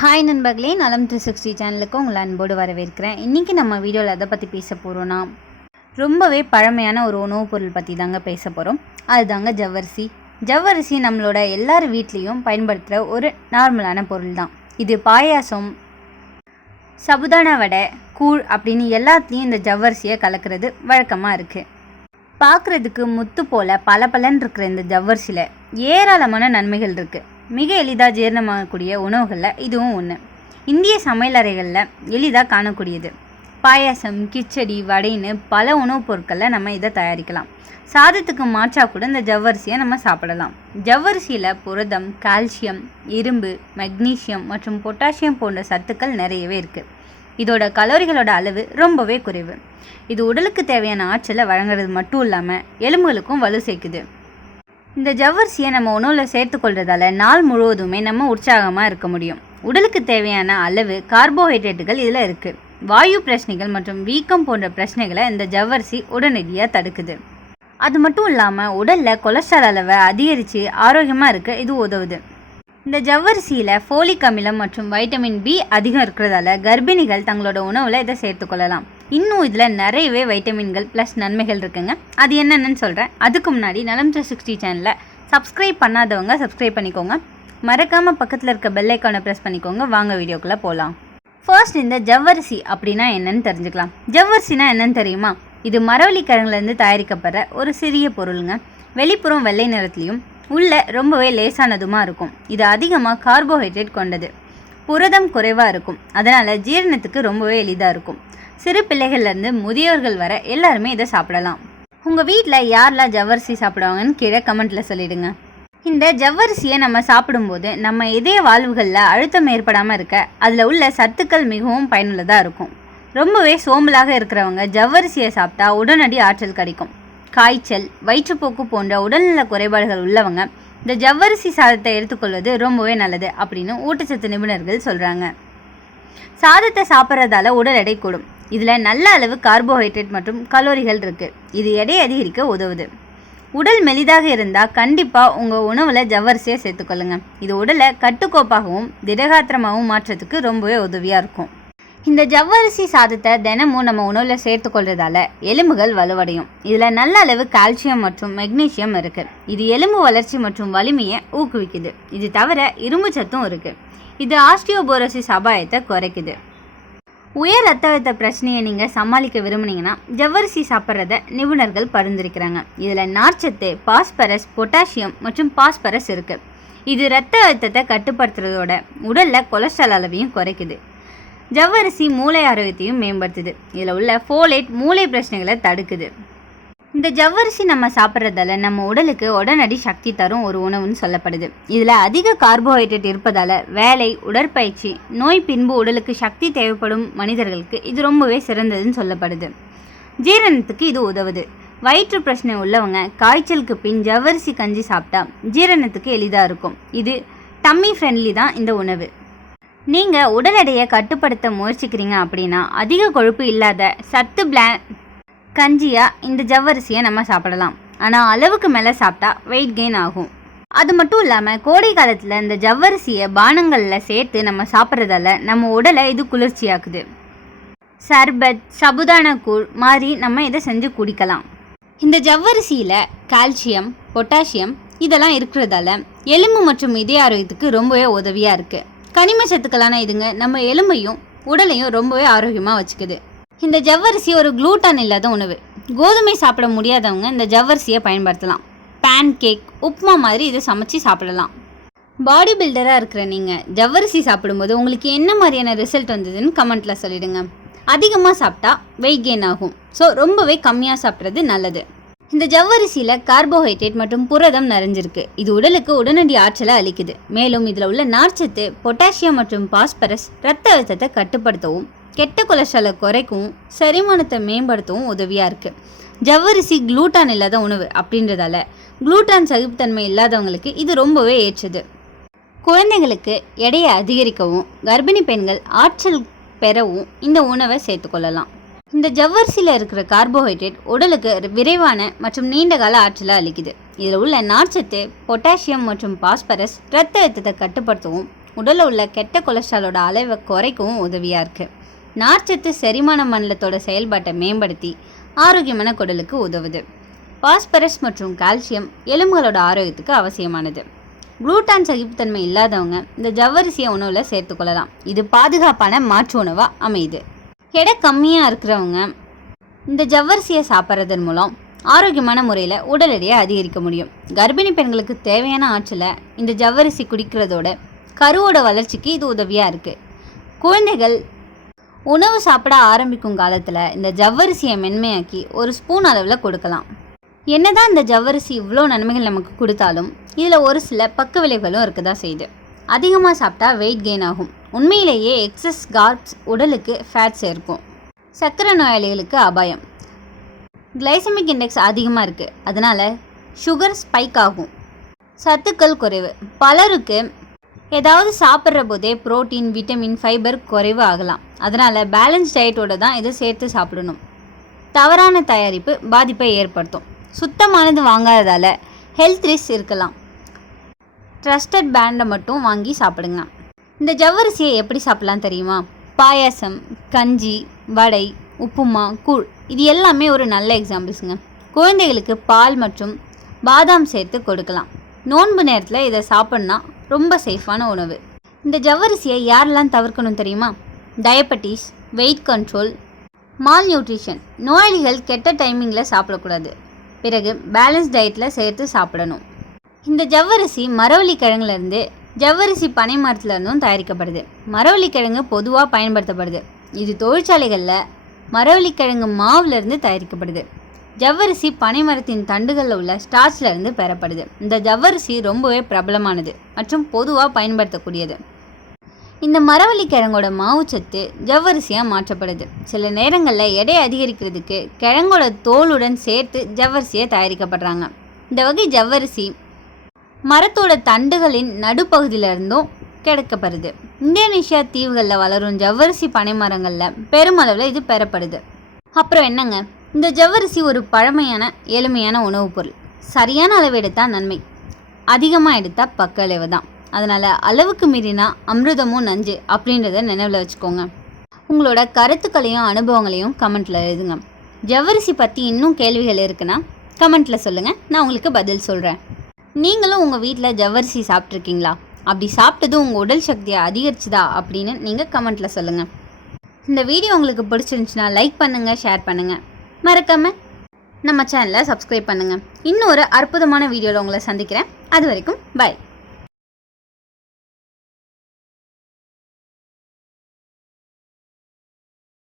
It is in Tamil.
ஹாய் நண்பர்களே நலம் த்ரீ சிக்ஸ்டி சேனலுக்கு உங்களை அன்போடு வரவேற்கிறேன். இன்றைக்கி நம்ம வீடியோவில் எதை பற்றி பேச போகிறோன்னா ரொம்பவே பழமையான ஒரு உணவுப் பொருள் பற்றி தாங்க பேச போகிறோம் அதுதாங்க ஜவ்வரிசி. ஜவ்வரிசி நம்மளோட எல்லார் வீட்லேயும் பயன்படுத்துகிற ஒரு நார்மலான பொருள் தான். இது பாயாசம் சபுதான வடை கூழ் அப்படின்னு எல்லாத்துலேயும் இந்த ஜவ்வரிசியை கலக்கிறது வழக்கமாக இருக்குது பார்க்குறதுக்கு முத்து போல் பல பலன் இருக்கிற இந்த ஜவ்வரிசியில் ஏராளமான நன்மைகள் இருக்குது மிக எளிதாக ஜீரணமாகக்கூடிய உணவுகளில் இதுவும் ஒன்று இந்திய சமையலறைகளில் எளிதாக காணக்கூடியது. பாயாசம் கிச்சடி வடைன்னு பல உணவுப் பொருட்களில் நம்ம இதை தயாரிக்கலாம். சாதத்துக்கு மாற்றா கூட இந்த ஜவ்வரிசியை நம்ம சாப்பிடலாம். ஜவ்வரிசியில் புரதம் கால்சியம் இரும்பு மெக்னீசியம் மற்றும் பொட்டாசியம் போன்ற சத்துக்கள் நிறையவே இருக்குது இதோட கலோரிகளோட அளவு ரொம்பவே குறைவு. இது உடலுக்கு தேவையான ஆற்றலை வழங்குறது மட்டும் இல்லாமல் எலும்புகளுக்கும் வலு சேர்க்குது. இந்த ஜவ்வரிசியை நம்ம உணவில் சேர்த்துக்கொள்றதால நாள் முழுவதுமே நம்ம உற்சாகமாக இருக்க முடியும். உடலுக்கு தேவையான அளவு கார்போஹைட்ரேட்டுகள் இதில் இருக்குது வாயு பிரச்சனைகள் மற்றும் வீக்கம் போன்ற பிரச்சனைகளை இந்த ஜவ்வரிசி உடனடியாக தடுக்குது. அது மட்டும் இல்லாமல் உடலில் கொலஸ்ட்ரால் அளவை அதிகரித்து ஆரோக்கியமாக இருக்க இது உதவுது. இந்த ஜவ்வரிசியில் ஃபோலிக் அமிலம் மற்றும் வைட்டமின் பி அதிகம் இருக்கிறதால கர்ப்பிணிகள் தங்களோட உணவில் இதை சேர்த்துக்கொள்ளலாம். இன்னும் இதில் நிறையவே வைட்டமின்கள் ப்ளஸ் நன்மைகள் இருக்குங்க. அது என்னென்னு சொல்கிறேன் அதுக்கு முன்னாடி நலம் சிக்ஸ்டி சேனலை சப்ஸ்கிரைப் பண்ணாதவங்க சப்ஸ்கிரைப் பண்ணிக்கோங்க. மறக்காமல் பக்கத்தில் இருக்க பெல் ஐக்கானை ப்ரெஸ் பண்ணிக்கோங்க. வாங்க வீடியோக்குள்ளே போகலாம் ஃபர்ஸ்ட் இந்த ஜவ்வரிசி அப்படின்னா என்னன்னு தெரிஞ்சுக்கலாம். ஜவ்வரிசினா என்னன்னு தெரியுமா? இது மரவள்ளி கிழங்குலேருந்து தயாரிக்கப்படுற ஒரு சிறிய பொருளுங்க. வெளிப்புறம் வெள்ளை நிறத்துலையும் உள்ளே ரொம்பவே லேசானதுமாக இருக்கும். இது அதிகமாக கார்போஹைட்ரேட் கொண்டது. புரதம் குறைவாக இருக்கும். அதனால் ஜீரணத்துக்கு ரொம்பவே எளிதாக இருக்கும். சிறு பிள்ளைகள்லேருந்து முதியோர்கள் வர எல்லாருமே இதை சாப்பிடலாம். உங்கள் வீட்டில் யாரெல்லாம் ஜவ்வரிசி சாப்பிடுவாங்கன்னு கீழே கமெண்ட்டில் சொல்லிடுங்க. இந்த ஜவ்வரிசியை நம்ம சாப்பிடும்போது நம்ம இதய வாழ்வுகளில் அழுத்தம் ஏற்படாமல் இருக்க அதில் உள்ள சத்துக்கள் மிகவும் பயனுள்ளதாக இருக்கும். ரொம்பவே சோம்பலாக இருக்கிறவங்க ஜவ்வரிசியை சாப்பிட்டா உடனடி ஆற்றல் கிடைக்கும். காய்ச்சல் வயிற்றுப்போக்கு போன்ற உடல்நல குறைபாடுகள் உள்ளவங்க இந்த ஜவ்வரிசி சாதத்தை எடுத்துக்கொள்வது ரொம்பவே நல்லது அப்படின்னு ஊட்டச்சத்து நிபுணர்கள் சொல்கிறாங்க சாதத்தை சாப்பிட்றதால உடல் எடை கூடும். இதில் நல்ல அளவு கார்போஹைட்ரேட் மற்றும் கலோரிகள் இருக்குது இது எடை அதிகரிக்க உதவுது. உடல் மெலிதாக இருந்தால் கண்டிப்பாக உங்கள் உணவில் ஜவ்வரிசியை சேர்த்துக்கொள்ளுங்க இது உடலை கட்டுக்கோப்பாகவும் திடகாத்திரமாகவும் மாற்றத்துக்கு ரொம்பவே உதவியாக இருக்கும். இந்த ஜவ்வரிசி சாதத்தை தினமும் நம்ம உணவில் சேர்த்துக்கொள்றதால எலும்புகள் வலுவடையும். இதில் நல்ல அளவு கால்சியம் மற்றும் மெக்னீசியம் இருக்குது இது எலும்பு வளர்ச்சி மற்றும் வலிமையை ஊக்குவிக்குது. இது தவிர இரும்பு சத்தும் இருக்குது இது ஆஸ்டியோபோரோசிஸ் அபாயத்தை குறைக்குது. உயர் ரத்த அழுத்த பிரச்சனையை நீங்கள் சமாளிக்க விரும்புனீங்கன்னா ஜவ்வரிசி சாப்பிட்றத நிபுணர்கள் பரிந்துரைக்கிறாங்க. இதில் நார்ச்சத்து பாஸ்பரஸ் பொட்டாசியம் மற்றும் பாஸ்பரஸ் இருக்குது இது ரத்த அழுத்தத்தை கட்டுப்படுத்துறதோட உடலில் கொலஸ்ட்ரால் அளவையும் குறைக்குது. ஜவ்வரிசி மூளை ஆரோக்கியத்தையும் மேம்படுத்துது. இதில் உள்ள ஃபோலேட் மூளை பிரச்சனைகளை தடுக்குது. இந்த ஜவ்வரிசி நம்ம சாப்பிட்றதால நம்ம உடலுக்கு உடனடி சக்தி தரும் ஒரு உணவுன்னு சொல்லப்படுது. இதில் அதிக கார்போஹைட்ரேட் இருப்பதால் வேலை உடற்பயிற்சி நோய் பின்பு உடலுக்கு சக்தி தேவைப்படும் மனிதர்களுக்கு இது ரொம்பவே சிறந்ததுன்னு சொல்லப்படுது. ஜீரணத்துக்கு இது உதவுது. வயிற்று பிரச்சனை உள்ளவங்க காய்ச்சலுக்கு பின் ஜவ்வரிசி கஞ்சி சாப்பிட்டா ஜீரணத்துக்கு எளிதாக இருக்கும். இது டம்மி ஃப்ரெண்ட்லி தான் இந்த உணவு. நீங்கள் உடல் எடையை கட்டுப்படுத்த முயற்சிக்கிறீங்க அப்படின்னா அதிக கொழுப்பு இல்லாத சத்து பிளா கஞ்சியாக இந்த ஜவ்வரிசியை நம்ம சாப்பிடலாம். ஆனால் அளவுக்கு மேலே சாப்பிட்டா வெயிட் கெயின் ஆகும். அது மட்டும் இல்லாமல் கோடை காலத்தில் இந்த ஜவ்வரிசியை பானங்களில் சேர்த்து நம்ம சாப்பிட்றதால நம்ம உடலை இது குளிர்ச்சியாக்குது. சர்பத் சபுதான கூழ் மாதிரி நம்ம இதை செஞ்சு குடிக்கலாம். இந்த ஜவ்வரிசியில் கால்சியம் பொட்டாசியம் இதெல்லாம் இருக்கிறதால எலும்பு மற்றும் இதய ஆரோக்கியத்துக்கு ரொம்பவே உதவியாக இருக்குது கனிம சத்துக்களான இதுங்க நம்ம எலும்பையும் உடலையும் ரொம்பவே ஆரோக்கியமாக வச்சுக்குது. இந்த ஜவ்வரிசி ஒரு குளூட்டன் இல்லாத உணவு. கோதுமை சாப்பிட முடியாதவங்க இந்த ஜவ்வரிசியை பயன்படுத்தலாம். பேன் கேக் உப்புமா மாதிரி இதை சமைச்சு சாப்பிடலாம். பாடி பில்டராக இருக்கிற நீங்கள் ஜவ்வரிசி சாப்பிடும்போது உங்களுக்கு என்ன மாதிரியான ரிசல்ட் வந்ததுன்னு கமெண்ட்டில் சொல்லிடுங்க. அதிகமாக சாப்பிட்டா வெயிட் கெயின் ஆகும். ஸோ ரொம்பவே கம்மியாக சாப்பிட்றது நல்லது. இந்த ஜவ்வரிசியில் கார்போஹைட்ரேட் மற்றும் புரதம் நிறைஞ்சிருக்கு. இது உடலுக்கு உடனடி ஆற்றலை அளிக்குது. மேலும் இதில் உள்ள நார்ச்சத்து பொட்டாசியம் மற்றும் பாஸ்பரஸ் ரத்த அழுத்தத்தை கட்டுப்படுத்தவும் கெட்ட கொலஸ்ட்ராலை குறைக்கவும் செரிமானத்தை மேம்படுத்தவும் உதவியாக இருக்குது ஜவ்வரிசி குளூட்டான் இல்லாத உணவு அப்படின்றதால குளூட்டான் சகிப்புத்தன்மை இல்லாதவங்களுக்கு இது ரொம்பவே ஏற்றது. குழந்தைங்களுக்கு எடையை அதிகரிக்கவும் கர்ப்பிணி பெண்கள் ஆற்றல் பெறவும் இந்த உணவை சேர்த்துக்கொள்ளலாம் இந்த ஜவ்வரிசியில் இருக்கிற கார்போஹைட்ரேட் உடலுக்கு விரைவான மற்றும் நீண்டகால ஆற்றலை அளிக்குது. இதில் உள்ள நார்ச்சத்து பொட்டாசியம் மற்றும் பாஸ்பரஸ் இரத்த அழுத்தத்தை கட்டுப்படுத்தவும் உடலில் உள்ள கெட்ட கொலஸ்ட்ராலோட அளவை குறைக்கவும் உதவியாக இருக்குது நார்ச்சத்து செரிமான மண்டலத்தோட செயல்பாட்டை மேம்படுத்தி ஆரோக்கியமான குடலுக்கு உதவுது. பாஸ்பரஸ் மற்றும் கால்சியம் எலும்புகளோட ஆரோக்கியத்துக்கு அவசியமானது. குளூட்டான் சகிப்புத்தன்மை இல்லாதவங்க இந்த ஜவ்வரிசியை உணவில் சேர்த்துக்கொள்ளலாம் இது பாதுகாப்பான மாற்று உணவாக அமையுது. எடை கம்மியாக இருக்கிறவங்க இந்த ஜவ்வரிசியை சாப்பிட்றதன் மூலம் ஆரோக்கியமான முறையில் உடல் எடையை அதிகரிக்க முடியும். கர்ப்பிணி பெண்களுக்கு தேவையான ஆற்றலை இந்த ஜவ்வரிசி குடிக்கிறதோட கருவோட வளர்ச்சிக்கு இது உதவியாக இருக்குது குழந்தைகள் உணவு சாப்பிட ஆரம்பிக்கும் காலத்தில் இந்த ஜவ்வரிசியை மென்மையாக்கி ஒரு ஸ்பூன் அளவில் கொடுக்கலாம். என்னதான் இந்த ஜவ்வரிசி இவ்வளோ நன்மைகள் நமக்கு கொடுத்தாலும் இதில் ஒரு சில பக்க விளைவுகளும் இருக்க தான் செய்யுது. அதிகமாக சாப்பிட்டா வெயிட் கெயின் ஆகும். உண்மையிலேயே எக்ஸஸ் கார்ப்ஸ் உடலுக்கு ஃபேட் சேர்க்கும். சர்க்கரை நோயாளிகளுக்கு அபாயம். கிளைசமிக் இண்டெக்ஸ் அதிகமாக இருக்குது அதனால் சுகர் ஸ்பைக் ஆகும். சத்துக்கள் குறைவு. பலருக்கு ஏதாவது சாப்பிட்ற போதே புரோட்டீன் விட்டமின் ஃபைபர் குறைவு ஆகலாம். அதனால் பேலன்ஸ் டயட்டோட தான் இதை சேர்த்து சாப்பிடணும். தவறான தயாரிப்பு பாதிப்பை ஏற்படுத்தும். சுத்தமானது வாங்காததால் ஹெல்த் ரிஸ்க் இருக்கலாம். ட்ரஸ்டட் பேண்டை மட்டும் வாங்கி சாப்பிடுங்க. இந்த ஜவ்வரிசியை எப்படி சாப்பிடலாம் தெரியுமா? பாயாசம் கஞ்சி வடை உப்புமா கூழ் இது எல்லாமே ஒரு நல்ல எக்ஸாம்பிள்ஸுங்க குழந்தைகளுக்கு பால் மற்றும் பாதாம் சேர்த்து கொடுக்கலாம். நோன்பு நேரத்தில் இதை சாப்பிட்னா ரொம்ப சேஃபான உணவு. இந்த ஜவ்வரிசியை யாரெல்லாம் தவிர்க்கணும் தெரியுமா? Diabetes weight control malnutrition நோயாளிகள் கெட்ட டைமிங்கில் சாப்பிடக்கூடாது. பிறகு பேலன்ஸ் டயட்டில் சேர்த்து சாப்பிடணும். இந்த ஜவ்வரிசி மரவள்ளி கிழங்குலேருந்து ஜவ்வரிசி பனை மரத்துலேருந்தும் தயாரிக்கப்படுது. மரவள்ளி கிழங்கு பொதுவாக பயன்படுத்தப்படுது. இது தொழிற்சாலைகளில் மரவள்ளி கிழங்கு மாவுலேருந்து தயாரிக்கப்படுது. ஜவ்வரிசி பனை மரத்தின் தண்டுகளில் உள்ள ஸ்டார்ச்லிருந்து பெறப்படுது. இந்த ஜவ்வரிசி ரொம்பவே பிரபலமானது மற்றும் பொதுவாக பயன்படுத்தக்கூடியது. இந்த மரவள்ளி கிழங்கோட மாவுச்சத்து ஜவ்வரிசியாக மாற்றப்படுது. சில நேரங்களில் எடை அதிகரிக்கிறதுக்கு கிழங்கோட தோலுடன் சேர்த்து ஜவ்வரிசியை தயாரிக்கப்படுறாங்க. இந்த வகை ஜவ்வரிசி மரத்தோட தண்டுகளின் நடுப்பகுதியிலிருந்தும் கிடைக்கப்படுது. இந்தோனேஷியா தீவுகளில் வளரும் ஜவ்வரிசி பனை மரங்களில் பெருமளவில் இது பெறப்படுது. அப்புறம் என்னங்க? இந்த ஜவ்வரிசி ஒரு பழமையான எளிமையான உணவுப் பொருள். சரியான அளவு எடுத்தால் நன்மை. அதிகமாக எடுத்தால் பக்க அளவு தான். அதனால் அளவுக்கு மீறினா அமிர்தமும் நஞ்சு அப்படின்றத நினைவில் வச்சுக்கோங்க. உங்களோட கருத்துக்களையும் அனுபவங்களையும் கமெண்ட்டில் எழுதுங்க. ஜவ்வரிசி பற்றி இன்னும் கேள்விகள் இருக்குன்னா கமெண்ட்டில் சொல்லுங்கள் நான் உங்களுக்கு பதில் சொல்கிறேன் நீங்களும் உங்கள் வீட்டில் ஜவ்வரிசி சாப்பிட்ருக்கீங்களா அப்படி சாப்பிட்டது உங்கள் உடல் சக்தியை அதிகரிச்சுதா அப்படின்னு நீங்கள் கமெண்ட்டில் சொல்லுங்கள் இந்த வீடியோ உங்களுக்கு பிடிச்சிருந்துச்சுன்னா லைக் பண்ணுங்கள் ஷேர் பண்ணுங்கள் மறக்காமல் நம்ம சேனலை சப்ஸ்கிரைப் பண்ணுங்கள் இன்னொரு அற்புதமான வீடியோவில் உங்களை சந்திக்கிறேன். அது வரைக்கும் பை